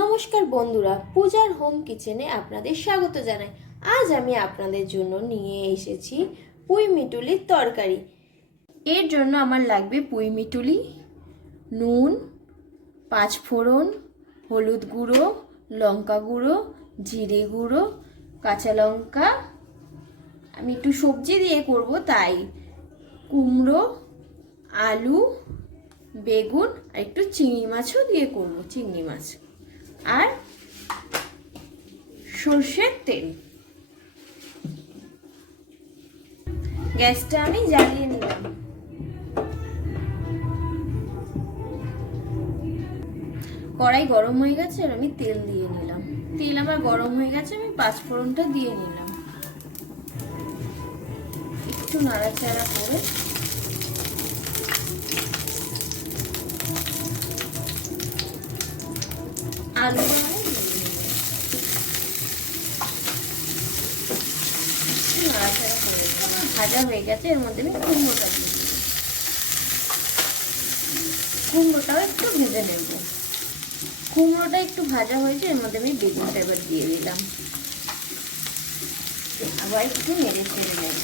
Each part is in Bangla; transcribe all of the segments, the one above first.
নমস্কার বন্ধুরা, পূজার হোম কিচেনে আপনাদের স্বাগত জানাই। আজ আমি আপনাদের জন্য নিয়ে এসেছি পুঁই মিটুলির তরকারি। এর জন্য আমার লাগবে পুঁই মিটুলি, নুন, পাঁচফোড়ন, হলুদ গুঁড়ো, লঙ্কা গুঁড়ো, জিরে গুঁড়ো, কাঁচা লঙ্কা। আমি একটু সবজি দিয়ে করব, তাই কুমড়ো, আলু, বেগুন আর একটু চিংড়ি মাছও দিয়ে করব, চিংড়ি মাছ, আর সর্ষের তেল। গ্যাসটা আমি জ্বালিয়ে নিলাম। কড়াই গরম হয়ে গেছে আর আমি তেল দিয়ে নিলাম। তেল আমার গরম হয়ে গেছে, আমি পাঁচফোড়নটা দিয়ে নিলাম। একটু নাড়াচাড়া করে আলু নাড়াচাড়া করে ভাজা হয়ে গেছে। এর মধ্যে আমি কুমড়োটা দিয়ে দিলাম। কুমড়োটাও একটু ভেজে নেব। কুমড়োটা একটু ভাজা হয়েছে, এর মধ্যে আমি বেগুনটা এবার দিয়ে দিলাম। আবার একটু নেড়ে চেড়ে নেব।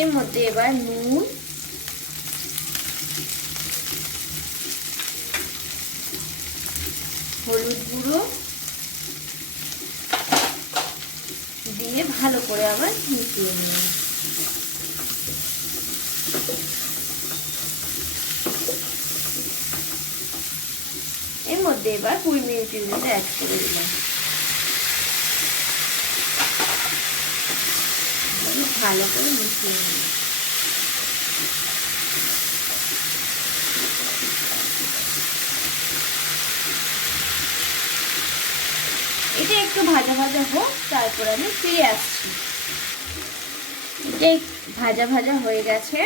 এর মধ্যে এবার নুন, হলুদ গুঁড়ো দিয়ে ভালো করে আবার মিশিয়ে নিন। এর মধ্যে এবার পুঁই মিটুলিটা অ্যাড করে দিলাম। ভালো করে মিশিয়ে নিন। এটা একটু ভাজা ভাজা হোক, তারপর আমি ফিরে আসছি। এটা ভাজা ভাজা হয়ে গেছে।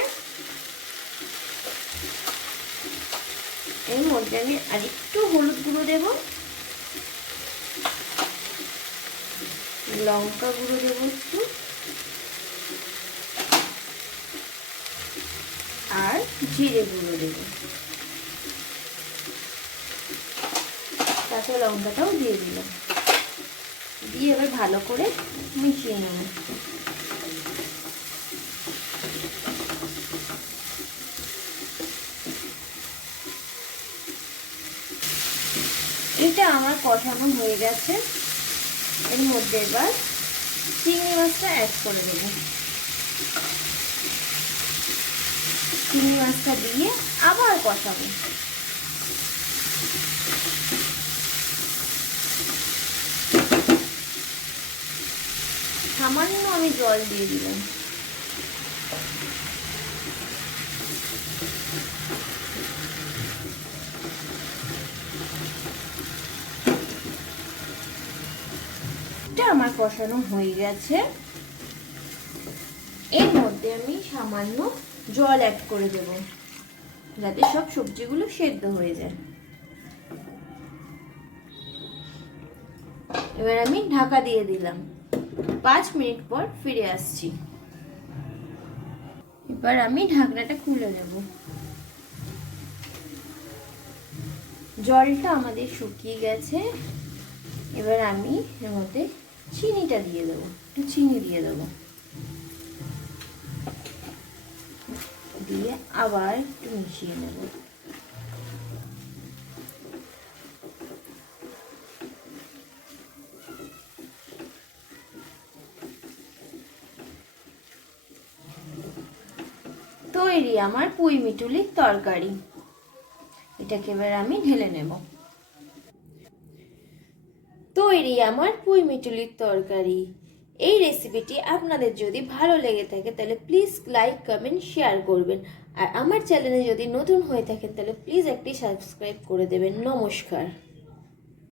এর মধ্যে আমি আরেকটু হলুদ গুঁড়ো দেব, লঙ্কা গুঁড়ো দেব একটু, আর জিরে গুঁড়ো দেব। কাঁচা লঙ্কাটাও দিয়ে দিলাম। দিয়ে এবার ভালো করে মিশিয়ে নেব। এটা আমার কষানো হয়ে গেছে। এর মধ্যে এবার চিংড়ি মাছটা অ্যাড করে দেব। চিংড়ি মাছটা দিয়ে আবার কষাবো। সামান্য আমি জল দিয়ে দিলাম। এটা আমার কষানো হয়ে গেছে। এর মধ্যে আমি সামান্য জল অ্যাড করে দেব, যাতে সব সবজিগুলো সেদ্ধ হয়ে যায়। এবার আমি ঢাকা দিয়ে দিলাম। 5 মিনিট পর ফিরে আসছি। এবার আমি ঢাকনাটা খুলে নেব। জলটা আমাদের শুকিয়ে গেছে। এবার আমি এর মধ্যে চিনিটা দিয়ে দেবো, একটু চিনি দিয়ে দেবো। দিয়ে আবার একটু মিশিয়ে নেব। তৈরি আমার পুঁই মিটুলির তরকারি। এটাকে এবার আমি ঢেলে নেব। তৈরি আমার পুঁই মিটুলির তরকারি। এই রেসিপিটি আপনাদের যদি ভালো লেগে থাকে তাহলে প্লিজ লাইক, কমেন্ট, শেয়ার করবেন। আর আমার চ্যানেলে যদি নতুন হয়ে থাকেন তাহলে প্লিজ একটি সাবস্ক্রাইব করে দেবেন। নমস্কার।